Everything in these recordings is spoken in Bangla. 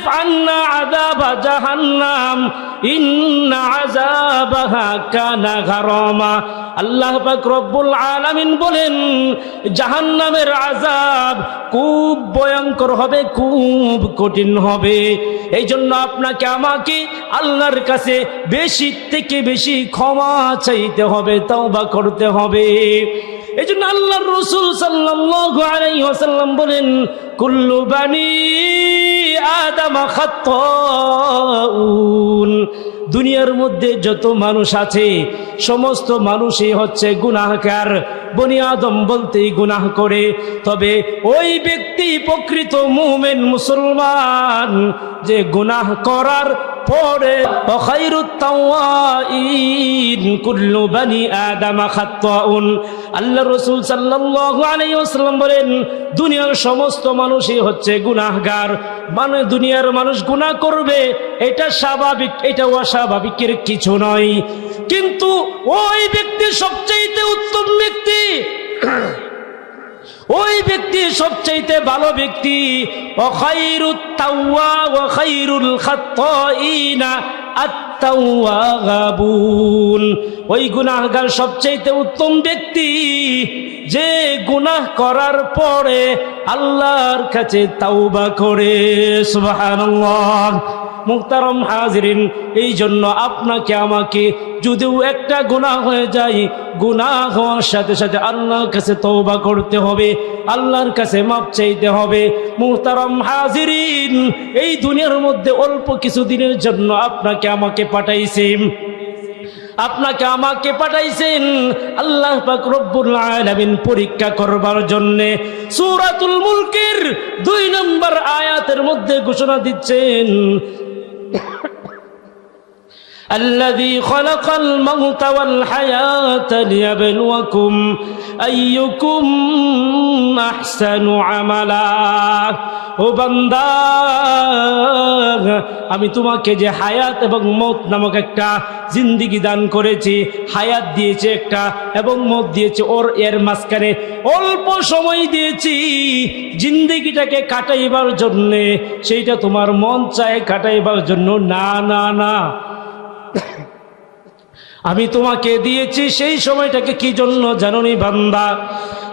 ফাসরিফ আন্না আযাবা জাহান্নাম ইন্না আযাবাহা কানা গারামা। আল্লাহ পাক রব্বুল আলামিন বলেন জাহান্নামের আযাব খুব ভয়ঙ্কর হবে, খুব কঠিন হবে। এই জন্য আপনাকে আমাকে আল্লাহর কাছে বেশি থেকে বেশি ক্ষমা চাইতে হবে, তওবা করতে হবে। এই জন্য আল্লাহর রাসূল সাল্লাল্লাহু আলাইহি ওয়াসাল্লাম বলেন কুল্লু বানি আদম খাত্তাউন। দুনিয়ার মধ্যে যত মানুষ আছে সমস্ত মানুষই হচ্ছে গুনাহগার। বনি আদম বলতেই গুনাহ করে, তবে ওই ব্যক্তি প্রকৃত মুমিন মুসলমান যে গুনাহ করার পরে খায়রুত তাওয়াইন কুল্লু বানি আদম খাত্তাউন। আল্লাহ রাসূল সাল্লাল্লাহু আলাইহি ওয়াসাল্লাম বলেন দুনিয়ার সমস্ত মানুষই হচ্ছে গুনাহগার। মানে দুনিয়ার মানুষ গুনাহ করবে, এটা স্বাভাবিক, এটা অস্বাভাবিকের কিছু নয়। কিন্তু ওই ব্যক্তি সবচেয়ে উত্তম ব্যক্তি, ওই ব্যক্তি সবচেয়ে ভালো ব্যক্তি। খায়রুত তাওয়া ওয়া খায়রুল খাত্তাইনা আত-তাওয়াবুন। ওই গুনাহগার সবচেয়ে উত্তম ব্যক্তি যে গুনাহ করার পরে আল্লাহর কাছে তাওবা করে। সুবহানাল্লাহ। মুহতারাম হাজিরিন, এই জন্য আপনাকে আমাকে যদিও একটা গুনাহ হয়ে যায়, গুনাহ হওয়ার সাথে সাথে আল্লাহর কাছে তওবা করতে হবে, আল্লাহর কাছে মাপ চাইতে হবে। মুহতারাম হাজিরিন, এই দুনিয়ার মধ্যে অল্প কিছু দিনের জন্য আপনাকে আমাকে পাঠাইছেন, আপনাকে আমাকে পাঠাইছেন আল্লাহ পাক রব্বুল আলামিন পরীক্ষা করবার জন্য। সূরাতুল মুলকের 2 নম্বর আয়াতের মধ্যে ঘোষণা দিচ্ছেন الذي خلق الموت والحياة ليبلوكم أيكم أحسن عملا। ও বান্দা, আমি তোমাকে যে হায়াত এবং মৌত নামক একটা জিন্দেগি দান করেছি, হায়াত দিয়েছে একটা এবং মৌত দিয়েছে, এর মাঝখানে অল্প সময় দিয়েছি জিন্দেগিটাকে কাটাইবার জন্যে। সেইটা তোমার মন চায় কাটাইবার জন্য? না না না, আমি তোমাকে দিয়েছি সেই সময়টাকে কি জন্য জানোনি বান্দা?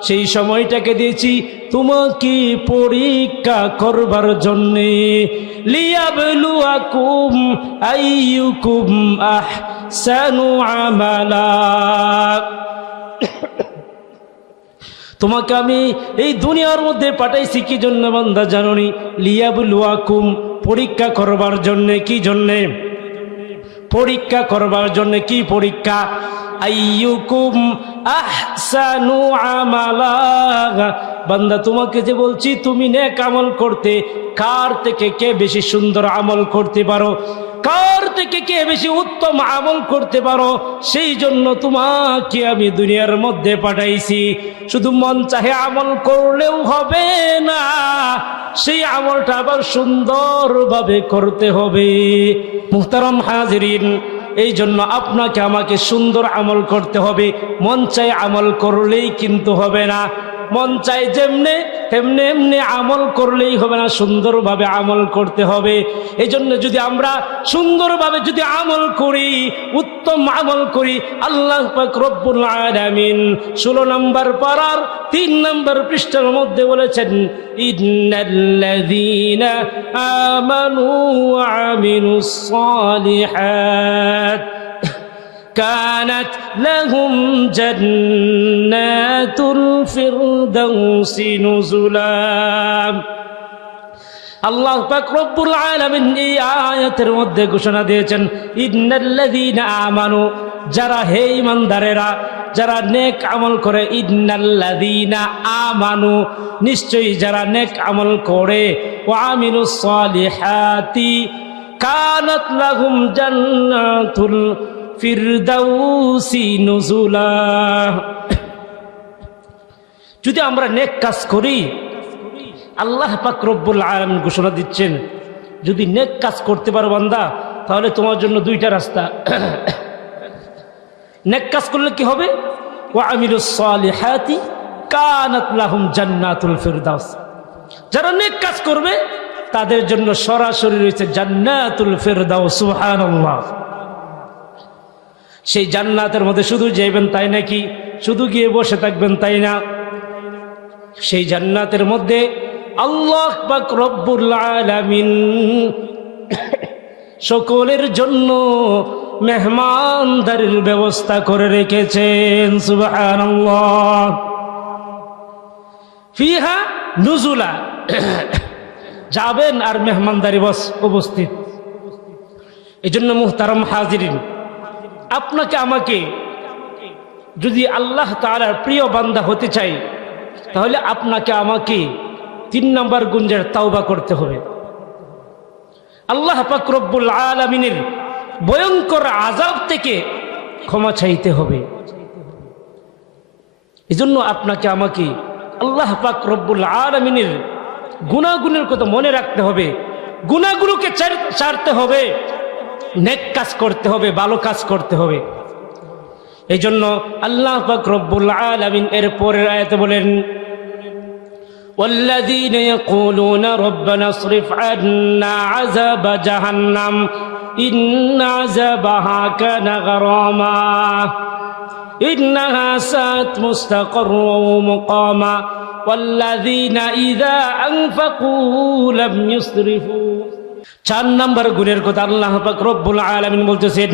সেই সময়টাকে দিয়েছি তোমাকে পরীক্ষা করবার জন্যে। লিয়াবলুয়াকুম আইয়ুকুম আহসানু আমালা। তোমাকে আমি এই দুনিয়ার মধ্যে পাঠাইছি কি জন্য বান্দা জানোনি? লিয়াবলুয়াকুম, পরীক্ষা করবার জন্যে। কি জন্যে? পরীক্ষা করবার জন্য। কি পরীক্ষা? আইয়ুকুম আহসানু আমালা। বান্দা, তোমাকে যে বলছি তুমি নেক আমল করতে, কার থেকে কে বেশি সুন্দর আমল করতে পারো, কার থেকে কে বেশি উত্তম আমল করতে পারো, সেই জন্য তোমাকে আমি দুনিয়ার মধ্যে পাঠাইছি। শুধু মন চাহে আমল করলেও হবে না, সেই আমলটা আবার সুন্দরভাবে করতে হবে। মুহতারাম হাজিরিন, এই জন্য আপনাকে আমাকে সুন্দর আমল করতে হবে। মন চাই আমল করলেই কিন্তু হবে না, মন চাই যেমনে তেমনি এমনি আমল করলেই হবে না, সুন্দরভাবে আমল করতে হবে। এই জন্য যদি আমরা সুন্দরভাবে যদি আমল করি, উত্তম আমল করি, আল্লাহ পাক রব্বুল আলামিন 16 নম্বর পারার 3 নম্বর পৃষ্ঠার মধ্যে বলেছেন ইন্নাল্লাযীনা আমানু ওয়া আমিলুস সালিহাত كانت لهم جنات الفردوس نزلا। আল্লাহ পাক রব্বুল আলামিন এই আয়াতের মধ্যে ঘোষণা দিয়েছেন ইন্নাল্লাযীনা আমানু, যারা হে ঈমানদারেরা, যারা নেক আমল করে। ইন্নাল্লাযীনা আমানু, নিশ্চয়ই যারা নেক আমল করে। ওয়া আমিলুস সালিহাতি কানাত লাহুম জান্নাতুল ফিরদাউসি নুজুলা। যদি আমরা নেক কাজ করি, আল্লাহ পাক রব্বুল আলামিন ঘোষণা দিচ্ছেন যদি নেক কাজ করতে পারো বান্দা, তাহলে তোমার জন্য 2টা রাস্তা। নেক কাজ করলে কি হবে? ওয়া আমিলুস সালিহাতি কানাত লাহুম জান্নাতুল ফিরদাউস। যারা নেক কাজ করবে তাদের জন্য সরাসরি রয়েছে জান্নাতুল ফেরদাউস। সুবহানাল্লাহ। সেই জান্নাতের মধ্যে শুধু যাইবেন তাই নাকি, শুধু গিয়ে বসে থাকবেন তাই না, সেই জান্নাতের মধ্যে আল্লাহ পাক রব্বুল আলামিন সকলের জন্য মেহমানদারির ব্যবস্থা করে রেখেছেন। সুবহানাল্লাহ। ফিহা নুজুলা, যাবেন আর মেহমানদারি বস উপস্থিত। এই জন্য মুহতারাম হাজিরিন, আপনাকে আমাকে যদি আল্লাহ তাআলার প্রিয় বান্দা হতে চাই, তাহলে আপনাকে আমাকে 3 নম্বর গুঞ্জের তাওবা করতে হবে। আল্লাহ পাক রব্বুল আলামিনের ভয়ঙ্কর আযাব থেকে ক্ষমা চাইতে হবে। এজন্য আপনাকে আমাকে আল্লাহ পাক রব্বুল আলামিনের গুনাহগুলোর কথা মনে রাখতে হবে, গুনাহগুলোকে ছাড়তে হবে, নেক কাজ করতে হবে, ভালো কাজ করতে হবে। এই জন্য আল্লাহ পাক রব্বুল আলামিন এর পরের আয়াতে বলেন, والذين يقولون ربنا اصرف عنا عذاب جهنم إن عذابها كان غراما إنها ساءت مستقرا ومقاما والذين إذا أنفقوا لم يسرفوا। 4 নম্বর গুণের কথা আল্লাহ পাক রব্বুল আলামিন বলতেছেন,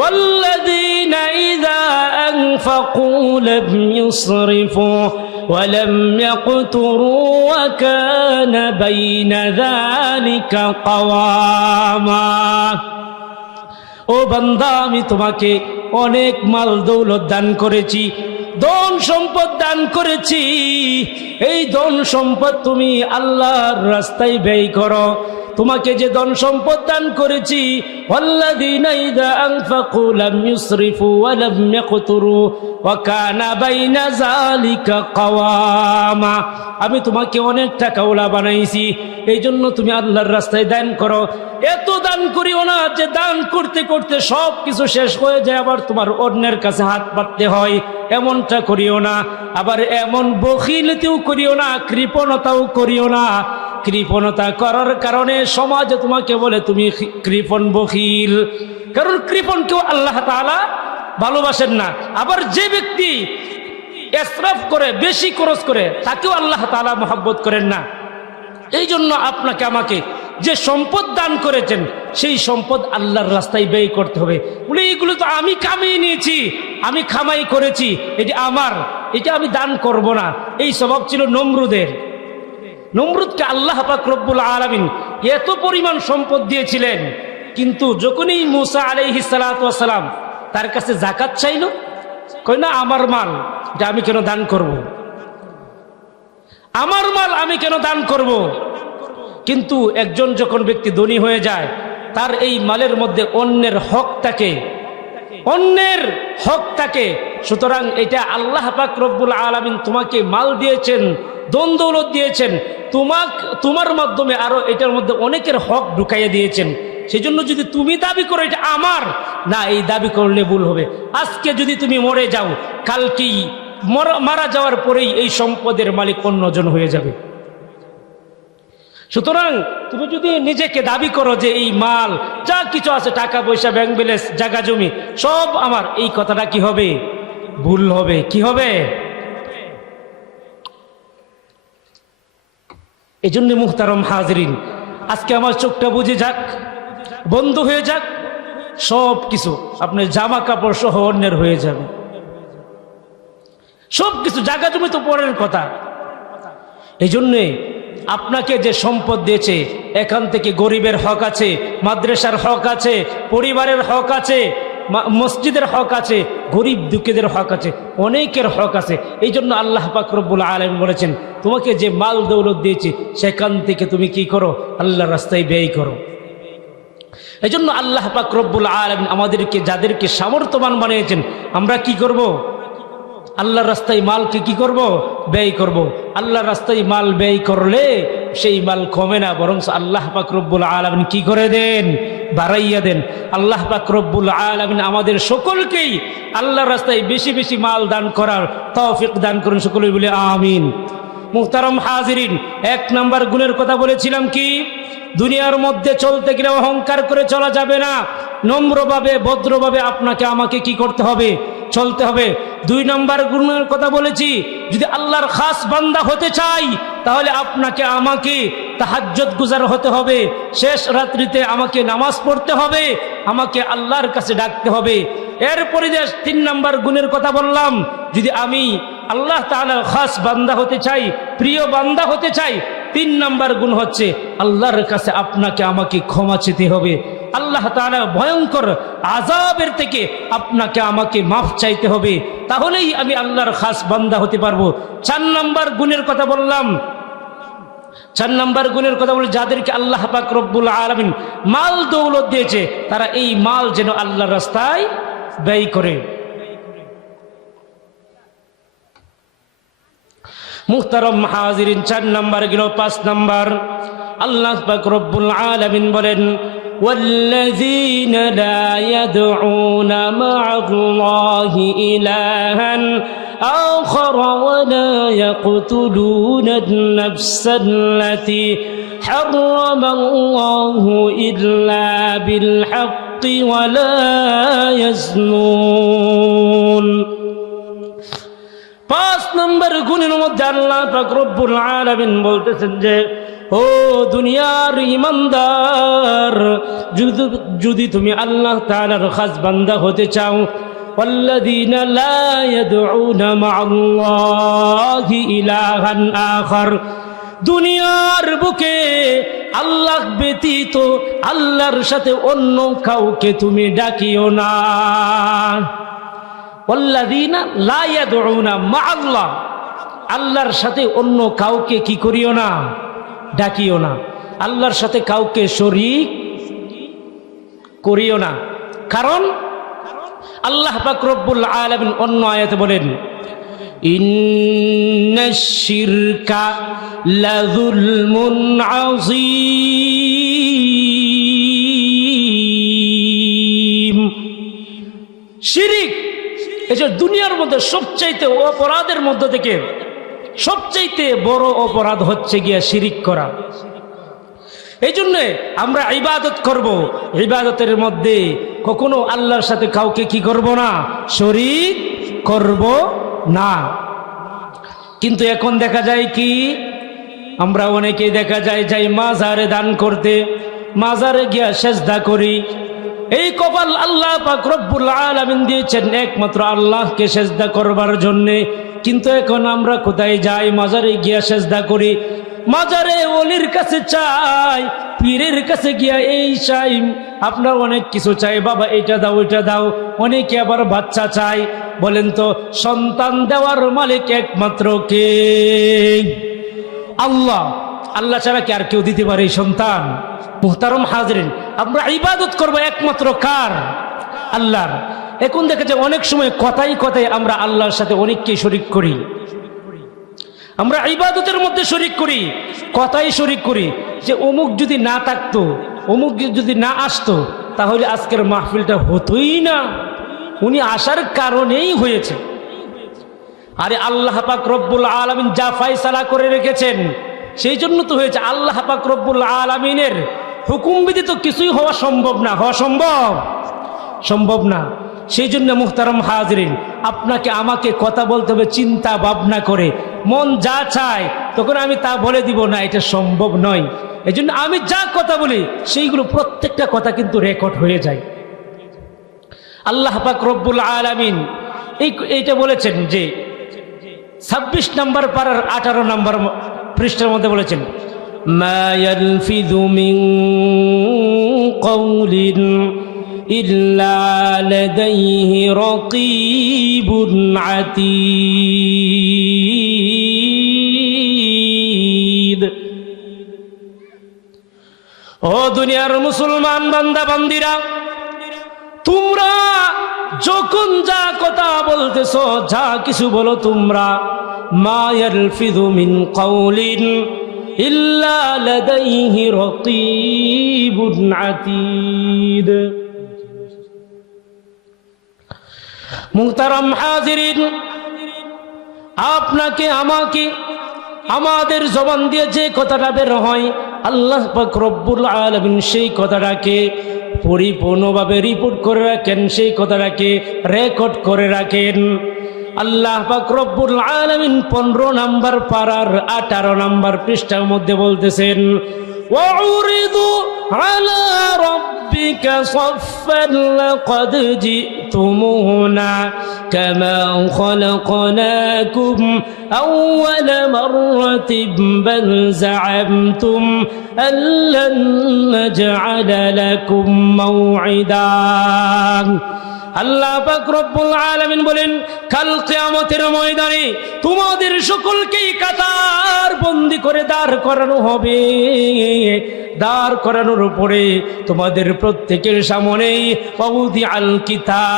والذين إذا أنفقوا لم يسرفوا ولم يقتروا وكان بين ذلك قواما। ও বান্দা, আমি তোমাকে অনেক মাল দৌলত দান করেছি, ধন সম্পদ দান করেছি। এই ধন সম্পদ তুমি আল্লাহর রাস্তায় ব্যয় করো। তোমাকে যে ধন সম্পদ দান করেছি, ওয়াল্লাযীনা ইযা আনফাকু লাম ইউসরিফু ওয়া লাম ইয়াকতুরু ওয়া কানা বাইনা যালিকা কাওয়ামা। আমি তোমাকে অনেক টাকাওয়ালা বানাইছি, এই জন্য তুমি আল্লাহর রাস্তায় দান করো। এত দান করিও না যে দান করতে করতে সব কিছু শেষ হয়ে যায়, আবার তোমার অন্যের কাছে হাত পাততে হয়, এমনটা করিও না। আবার এমন বখিলতিও করিও না, কৃপণতাও করিও না। কৃপণতা করার কারণে সমাজে তোমাকে বলে তুমি কৃপণ, বখিল। কারণ কৃপণকেও আল্লাহ তাআলা ভালোবাসেন না। আবার যে ব্যক্তি ইসরাফ করে, বেশি খরচ করে, তাকেও আল্লাহ তাআলা মহব্বত করেন না। এই জন্য আপনাকে আমাকে যে সম্পদ দান করেছেন, সেই সম্পদ আল্লাহর রাস্তায় ব্যয় করতে হবে। বলে এইগুলো তো আমি কামিয়ে নিয়েছি, আমি খামাই করেছি, এটি আমার, এটা আমি দান করব না। এই স্বভাব ছিল নমরুদের। নমরুদকে আল্লাহ পাক রব্বুল আলামিন এত পরিমাণ সম্পদ দিয়েছিলেন, কিন্তু যখনই মূসা আলাইহিস সালাতু ওয়াস সালাম তার কাছে যাকাত চাইল, কই না আমার মাল, এটা আমি কেন দান করব? আমার মাল আমি কেন দান করব? কিন্তু একজন যখন ব্যক্তি ধনী হয়ে যায়, তার এই মালের মধ্যে অন্যের হক থাকে। সুতরাং এটা আল্লাহ পাক রব্বুল আলামিন তোমাকে মাল দিয়েছেন, ধন দৌলত দিয়েছেন, তোমার মাধ্যমে আরো এটার মধ্যে অনেকের হক ঢুকাইয়া দিয়েছেন। সেই জন্য যদি তুমি দাবি করো এটা আমার না, এই দাবি করলে ভুল হবে। আজকে যদি তুমি মরে যাও, কালকেই মারা যাওয়ার পরেই এই সম্পদের মালিক অন্যজন হয়ে যাবে। সুতরাং তুমি যদি নিজেকে দাবি করো যে এই মাল যা কিছু আছে, টাকা পয়সা, ব্যাংক ব্যালেন্স, জায়গা জমি সব আমার, এই কথাটা কি হবে? ভুল হবে। কি হবে? এই জন্য মুহতারাম হাজিরিন, আজকে আমার চোখটা বুঝে যাক, বন্ধ হয়ে যাক, সব কিছু আপনার জামা কাপড় সহ অন্যের হয়ে যাবে। সব কিছু, জায়গা জমি তো পরের কথা। এই জন্যে আপনাকে যে সম্পদ দিয়েছে, এখান থেকে গরিবের হক আছে, মাদ্রাসার হক আছে, পরিবারের হক আছে, মসজিদের হক আছে, গরিব দুঃখীদের হক আছে, অনেকের হক আছে। এই জন্য আল্লাহ পাক রব্বুল আলামিন বলেছেন, তোমাকে যে মাল দৌলত দিয়েছি সেখান থেকে তুমি কি করো? আল্লাহর রাস্তায় ব্যয় করো। এই জন্য আল্লাহ পাক রব্বুল আলামিন আমাদেরকে, যাদেরকে সামর্থ্যবান বানিয়েছেন, আমরা কি করব? আল্লাহর রাস্তায় মালকে কি করব? ব্যয় করব। আল্লাহর রাস্তায় মাল ব্যয় করলে সেই মাল কমে না, বরং আল্লাহ পাক রব্বুল আলামিন কি করে দেন? বাড়াইয়া দেন। আল্লাহ পাক রব্বুল আলামিন আমাদের সকলকেই আল্লাহর রাস্তায় বেশি বেশি মাল দান করার তৌফিক দান করুন। সকলেই বলে আমিন। মুহতারাম হাজিরিন, 1 নাম্বার গুণের কথা বলেছিলাম কি, দুনিয়ার মধ্যে চলতে গেলে অহংকার করে চলা যাবে না, নম্রভাবে ভদ্রভাবে আপনাকে আমাকে কি করতে হবে, চলতে হবে। 2 নাম্বার গুণের কথা বলেছি, যদি আল্লাহর খাস বান্দা হতে চাই তাহলে আপনাকে আমাকে তাহাজ্জুদ গুজার হতে হবে, শেষ রাত্রিতে আমাকে নামাজ পড়তে হবে, আমাকে আল্লাহর কাছে ডাকতে হবে। এরপরে 3 নাম্বার গুণের কথা বললাম, যদি আমি আল্লাহ তাআলার খাস বান্দা হতে চাই, প্রিয় বান্দা হতে চাই, 3 নাম্বার গুণ হচ্ছে আল্লাহর কাছে আপনাকে আমাকে ক্ষমা চেতে হবে, আল্লাহ তাআলা ভয়ঙ্কর আযাবের থেকে আপনাকে আমাকে মাফ চাইতে হবে, তাহলেই আমি আল্লাহর খাস বান্দা হতে পারবো। 4 নাম্বার গুণের কথা বললাম, 4 নাম্বার গুণের কথা বলে, যাদেরকে আল্লাহ পাক রব্বুল আলামিন মাল দৌলত দিয়েছে তারা এই মাল যেন আল্লাহর রাস্তায় ব্যয় করে। মুহতারাম হাজিরিন, 4 নাম্বার গেল। 5 নাম্বার, আল্লাহ পাক রব্বুল আলামিন বলেন, والذين لا يدعون مع الله إلها آخر ولا يقتلون النفس التي حرم الله إلا بالحق ولا يزنون। 5 নম্বর গুণের মধ্যে আল্লাহ পাক রব্বুল আলামিন বলতেছেন যে, ও দুনিয়ার ইমানদার, যদি তুমি আল্লাহ তাআলার খাস বান্দা হতে চাও, ওয়াল্লাযীনা লা ইয়াদউনা মা'আল্লাহি ইলাহান আখার, দুনিয়ার বুকে আল্লাহ ব্যতীত আল্লাহর সাথে অন্য কাউকে তুমি ডাকিও না। ওয়াল্লাযীনা লা ইয়াদউনা মা'আল্লাহ, আল্লাহর সাথে অন্য কাউকে কি করিও না, ডাকিও না, আল্লাহর সাথে কাউকে শরীক করিও না। কারণ আল্লাহ পাক রব্বুল আলামিন অন্য আয়াতে বলেন, ইন্নাশ শিরকা লাযুলমুন আযীম, শিরিক এই যে দুনিয়ার মধ্যে সবচাইতে অপরাধের মধ্য থেকে সবচাইতে বড় অপরাধ হচ্ছে গিয়া শিরিক করা। এই জন্য আমরা ইবাদত করব, ইবাদতের মধ্যে কখনো আল্লাহর সাথে কাউকে কি করব না, শরীক করব না। কিন্তু এখন দেখা যায় কি, আমরা অনেকে দেখা যায় যাই মাজারে দান করতে, মাজারে গিয়া সেজদা করি। এই কপাল আল্লাহ পাক রব্বুল আলামিন দিয়েছেন একমাত্র আল্লাহকে সেজদা করবার জন্যে, কিন্তু এখন আমরা কোথায় যাই, মাজারে গিয়া সেজদা করি, মাজারে ওলির কাছে চাই, পীরের কাছে গিয়া এই চাই, আপনার অনেক কিছু চাই, বাবা এটা দাও ওইটা দাও, অনেকে আবার বাচ্চা চাই। বলেন তো, সন্তান দেওয়ার মালিক একমাত্র কে? আল্লাহ। আল্লাহ ছাড়া কি আর কেউ দিতে পারে এই সন্তান? মুহতারাম হাজিরিন, আমরা ইবাদত করব একমাত্র কার? আল্লাহর। এখন দেখা যায় অনেক সময় কথাই কথায় আমরা আল্লাহর সাথে অনেককে শরীক করি, আমরা ইবাদতের মধ্যে শরীক করি, কথাই শরীক করি যে অমুক যদি না থাকতো, অমুক যদি না আসতো তাহলে আজকের মাহফিলটা হতোই না, উনি আসার কারণেই হয়েছে। আরে আল্লাহ পাক রব্বুল আলামিন যা ফয়সালা করে রেখেছেন সেই জন্য তো হয়েছে। আল্লাহ পাক রব্বুল আলামিনের হুকুম ব্যতীত কিছুই হওয়া সম্ভব না, হওয়া সম্ভব না। সেই জন্য মুহতারাম হাজিরিন, আপনাকে আমাকে কথা বলতে হবে চিন্তা ভাবনা করে, মন যা চায় তখন আমি তা বলে দিব না, এটা সম্ভব নয়। এই জন্য আমি যা কথা বলি সেইগুলো প্রত্যেকটা কথা কিন্তু রেকর্ড হয়ে যায়। আল্লাহ পাক রব্বুল আলামিন এইটা বলেছেন যে 26 নম্বর পারার 18 নম্বর পৃষ্ঠার মধ্যে বলেছেন, মা ইয়ালফিযু মিন কওলিন ইল্লা লাদাইহি রাকীবুন আতীদ। ও দুনিয়ার মুসলমান বান্দা বান্দিরা, তোমরা যখন যা কথা বলতেছো, যা কিছু বলো তোমরা, মা ইয়ালফিযু মিন কওলিন ইল্লা লাদাইহি রাকীবুন আতীদ। মুহতারাম হাজিরিন, আপনাকে আমাকে আমাদের জবান দিয়ে যে কথাটা বের হয় আল্লাহ পাক রব্বুল আলামিন সেই কথাটাকে পরিপূর্ণভাবে রিপোর্ট করে রাখেন, সেই কথাটাকে রেকর্ড করে রাখেন। আল্লাহ পাক রব্বুল আলামিন 15 নম্বর পারার 18 নম্বর পৃষ্ঠার মধ্যে বলতেছেন, وَعُرِضُوا عَلَى رَبِّكَ صَفًّا لَقَدْ جِئْتُمُونَا كَمَا خَلَقْنَاكُمْ أَوَّلَ مَرَّةٍ بَلْ زَعَمْتُمْ أَن لَّن نَّجْعَلَ لَكُم مَّوْعِدًا। আল্লাহ পাক রব্বুল আলামিন বলেন, কাল কিয়ামতের ময়দানে তোমাদের সকলকেই কাতার বন্দী করে দাঁড় করানো হবে। দাঁড় করানোর উপরে তোমাদের প্রত্যেকের সামনেই ওয়াউদি আল কিতাব,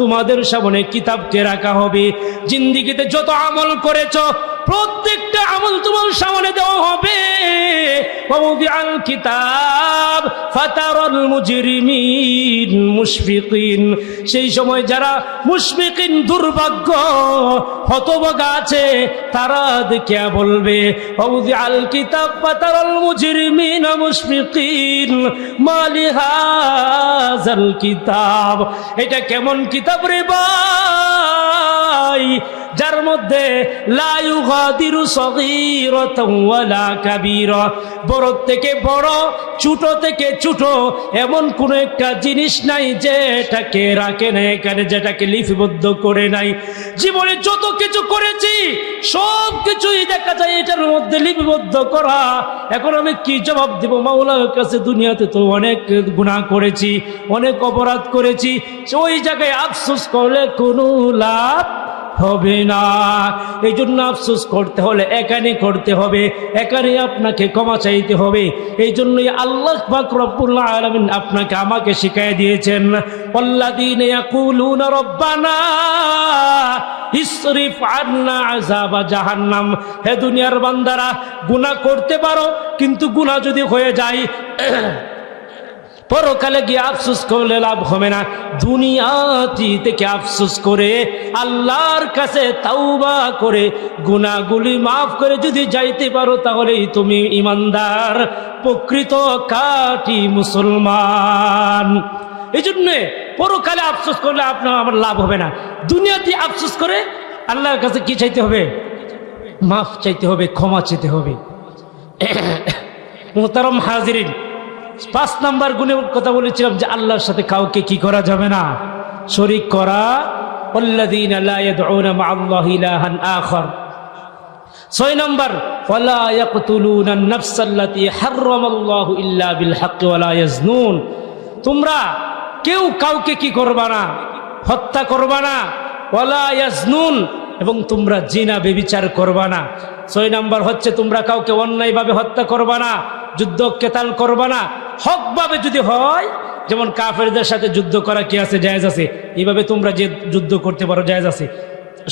তোমাদের সামনে কিতাবকে রাখা হবে। জিন্দেগিতে যত আমল করেছো প্রত্যেকটা আমল তোমার সামনে দেওয়া হবে। ওয়াউদি আল কিতাব ফাতারাল মুজরিমিন মুশফিকিন, সেই সময় যারা মুশফিকিন দুর্ভাগ্য হতভাগা আছে তারা দেখে বলবে, ওয়াউদি আল কিতাব ফাতারাল মুজরিমিন মুশফিকিন মালি হাযাল কিতাব। এটা কেমন কিতাব রে ভাই, যার মধ্যে লা ইউগাদিরু সগীরাতাও ওয়ালা কাবীরা, বড় থেকে বড় ছোট থেকে ছোট এমন কোন একটা জিনিস নাই যেটাকে রাখে না এখানে, যেটাকে লিপিবদ্ধ করে নাই। জীবনে যত কিছু করেছি সব কিছুই দেখা যায় এটার মধ্যে লিপিবদ্ধ করা। এখন আমি কি জবাব দেব মাওলার কাছে? দুনিয়াতে তো অনেক গুনাহ করেছি, অনেক অপরাধ করেছি, ওই জায়গায় আফসোস করলে কোনো লাভ হবে না। এই জন্য আফসোস করতে হলে এখানে করতে হবে, এখানে আপনাকে ক্ষমা চাইতে হবে। এই জন্যই আল্লাহ পাক রব্বুল আলামিন আপনাকে আমাকে শিখিয়ে দিয়েছেন, ওয়াল্লাযীনা ইয়াকুলুনা রব্বানা ইসরিফ আন্না আযাবা জাহান্নাম। হে দুনিয়ার বান্দারা, গুনাহ করতে পারো, কিন্তু গুনাহ যদি হয়ে যায় পরকালে গিয়ে আফসোস করলে লাভ হবে না। দুনিয়াতে থেকে আফসোস করে আল্লাহর কাছে তাওবা করে গুনাহগুলি মাফ করে যদি যাইতে পারো তাহলেই তুমি ইমানদার, প্রকৃত খাঁটি মুসলমান। এই জন্য পরকালে আফসোস করলে আপনার আমার লাভ হবে না। দুনিয়াতে আফসোস করে আল্লাহর কাছে কি চাইতে হবে? মাফ চাইতে হবে, ক্ষমা চাইতে হবে। মুহতারাম হাজিরিন, 5 নাম্বার গুণের কথা বলেছিলাম যে আল্লাহর সাথে কাউকে কি করা যাবে না? শরীক করা। ওয়াল্লাযীনা লা ইয়াদউনা মা'আল্লাহি ইলাহান আখার। 6 নাম্বার, ওয়ালা ইয়াকতুলুনান নাফসাল্লাতী হারামাল্লাহু ইল্লা বিল হাক্কি ওয়ালা ইয়াজনুন। তোমরা কেউ কাউকে কি করবা না? হত্যা করবা না। ওয়ালা ইয়াজনুন, এবং তোমরা জিনা ব্যভিচার করবা না। 6 নাম্বার হচ্ছে তোমরা কাউকে অন্যায়ভাবে হত্যা করবা না, যুদ্ধ কেতাল করবা না। হকভাবে যদি হয়, যেমন কাফেরদের সাথে যুদ্ধ করা কি আছে? জায়েজ আছে। এইভাবে তোমরা যে যুদ্ধ করতে পারো, জায়েজ আছে।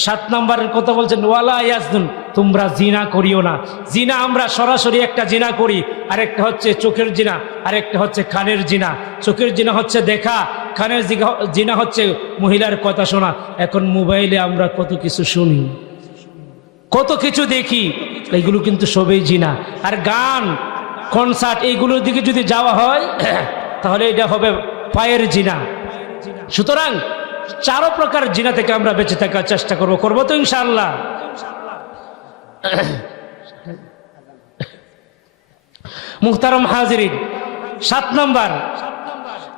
7 নাম্বারের কথা বলছেন, ওয়ালা ইয়াজনুন, তোমরা জিনা করিও না। জিনা আমরা সরাসরি একটা জিনা করি, আরেকটা হচ্ছে চোখের জিনা, আরেকটা হচ্ছে কানের জিনা। চোখের জিনা হচ্ছে দেখা, কানের জিনা হচ্ছে মহিলার কথা শোনা। এখন মোবাইলে আমরা কত কিছু শুনি, কত কিছু দেখি, এইগুলো কিন্তু সবই জিনা। আর গান, কনসার্ট, এইগুলোর দিকে যদি যাওয়া হয় তাহলে এটা হবে পায়ের জিনা। সুতরাং 4 প্রকার জিনা থেকে আমরা বেঁচে থাকার চেষ্টা করব। করবো তো ইনশাআল্লাহ? মুহতারাম হাজিরিন, 7 নাম্বার।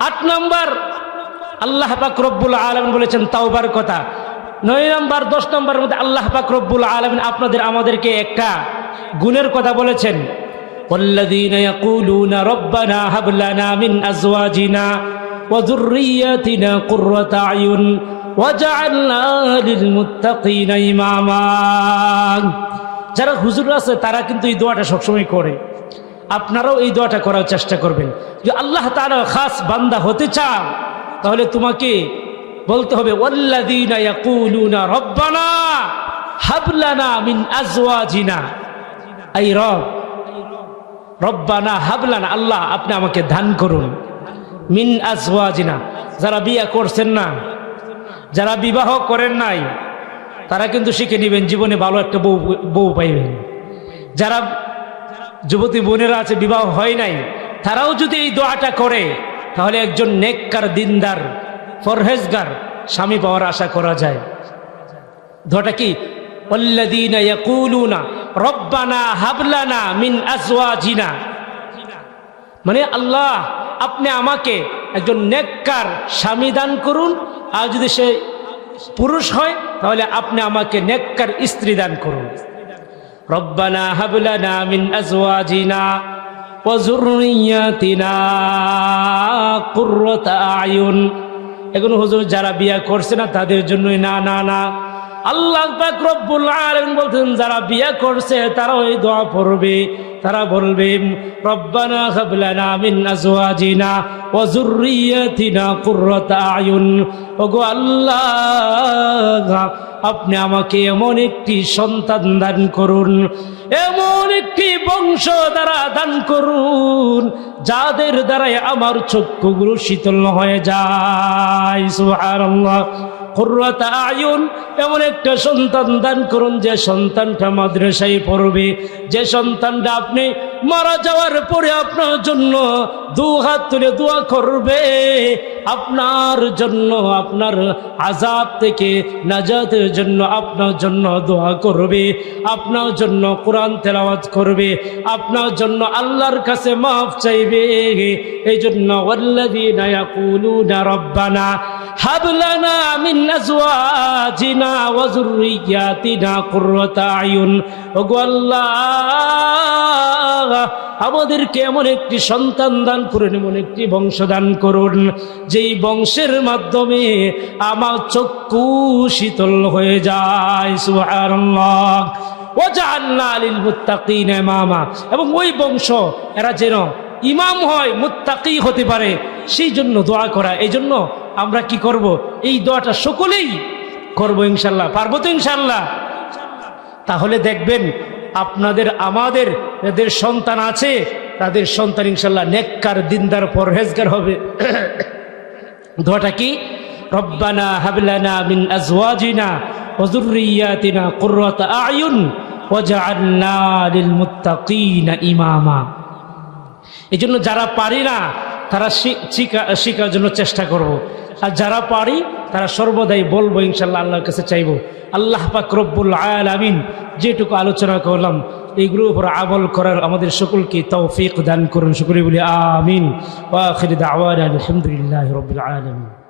8 নাম্বার আল্লাহ পাক রব্বুল আলামিন বলেছেন তাওবার কথা। 9 নাম্বার 10 নাম্বারের মধ্যে আল্লাহ পাক রব্বুল আলামিন আপনাদের আমাদেরকে একটা গুণের কথা বলেছেন, ওয়াল্লাযীনা ইয়াকুলুনা রব্বানা হাব লানা মিন আজওয়াজিনা ওয়া যুররিয়াতিনা কুররাতা আয়ুন ওয়াজআলনা লিল মুত্তাকিনা ইমামা। যারা হুজুর আছে তারা কিন্তু এই দোয়াটা সবসময় করে। আপনারাও এই দোয়াটা করার চেষ্টা করবেন। যে আল্লাহ তাআলার খাস বান্দা হতে চাও তাহলে তোমাকে বলতে হবে, ওয়াল্লাযীনা ইয়াকুলুনা রব্বানা হাব লানা মিন আজওয়াজিনা। এই রব্বানা হাব লানা, আল্লাহ আপনি আমাকে দান করুন, মিন আজওয়াজিনা, যারা বিয়ে করছেন না, যারা বিবাহ করেন নাই, তারা কিন্তু শিখে নেবেন, জীবনে ভালো একটা বউ পাইবেন। যারা যুবতী বোনেরা আছে, বিবাহ হয় নাই, তারাও যদি এই দোয়াটা করে তাহলে একজন নেককার, দিনদার, ফরহেজগার স্বামী পাওয়ার আশা করা যায়। দোয়াটা কি? ওয়াল্লাযীনা ইয়াকুলুনা রব্বানা হাব লানা মিন আজওয়াজিনা, মানে আল্লাহ আপনি আমাকে একজন নেককার স্বামী দান করুন, আর যদি সে পুরুষ হয় তাহলে আপনি আমাকে নেককার স্ত্রী দান করুন। রব্বানা হাব লানা মিন আজওয়াজিনা ওয়া যুররিয়াতিনা কুররাতা আয়ুন। এখন হুজুর যারা বিয়ে করছে না তাদের জন্যই না, না, না, আল্লাহ পাক রব্বুল আলামিন বলতেন যারা বিয়ে করছে তারা ওই দোয়া পড়বে, তারা বলবে রব্বানা হাব লানা মিন আজওয়াজিনা ওয়া যুররিয়াতিনা কুররাতা আয়ুন। ওগো আল্লাহ আপনি আমাকে এমন একটি সন্তান দান করুন, এমন একটি বংশ দ্বারা দান করুন যাদের দ্বারাই আমার চক্ষুগুলো শীতল হয়ে যায়। সুবহানাল্লাহ। কুররাতা আয়ুন, এমন একটা সন্তান দান করুন যে সন্তানটা মাদ্রাসায় পড়বে, যে সন্তানটা আপনি মারা যাওয়ার পরে আপনার জন্য দু হাত তুলে দোয়া করবে, আপনার জন্য, আপনার আযাব থেকে নাজাতের জন্য আপনার জন্য দোয়া করবে, আপনার জন্য কোরআন তেলাওয়াত করবে, আপনার জন্য আল্লাহর কাছে মাফ চাইবে। এই জন্য ওয়াল্লাযীনা ইয়াকুলুনা রব্বানা হাব লানা মিন আজওয়াজিনা ওয়া যুররিয়াতিনা কুররাতা আয়ুন। ওগো আল্লাহ আমাদেরকে এমন একটি সন্তান দান করুন, এমন একটি বংশ দান করুন যেই বংশের মাধ্যমে আমার চক্ষু শীতল হয়ে যায়। সুবহানাল্লাহ। ওয়াজআলনা লিল মুত্তাকিনা ইমামা, এবং ওই বংশ এরা যেন ইমাম হয়, মুত্তাকি হতে পারে, সেই জন্য দোয়া করা। এই জন্য আমরা কি করব? এই দোয়াটা সকলেই করব ইনশাল্লাহ। পারবো তো ইনশাল্লাহ? তাহলে দেখবেন আপনাদের, আমাদের যাদের সন্তান আছে তাদের সন্তান ইনশাল্লাহ নেককার, দিনদার, পরহেজগার হবে। দোয়াটা কি? রব্বানা হাব লানা মিন আজওয়াজিনা ওয়া যুররিয়াতিনা কুররাতা আয়ুন ওয়াজআলনা লিল মুত্তাকিনা ইমামা। এই জন্য যারা পারি না তারা শিখার জন্য চেষ্টা করব, আর যারা পারি তারা সর্বদাই বলবো ইনশাল্লাহ, আল্লাহর কাছে চাইবো। আল্লাহ পাক রব্বুল আলামিন যেটুকু আলোচনা করলাম এইগুলোর উপর আমল করার আমাদের সকলকে তৌফিক দান করুন। সকলে বলি আমিন। ওয়া আখিরু দাওয়ানা আলহামদুলিল্লাহি রাব্বিল আলামিন।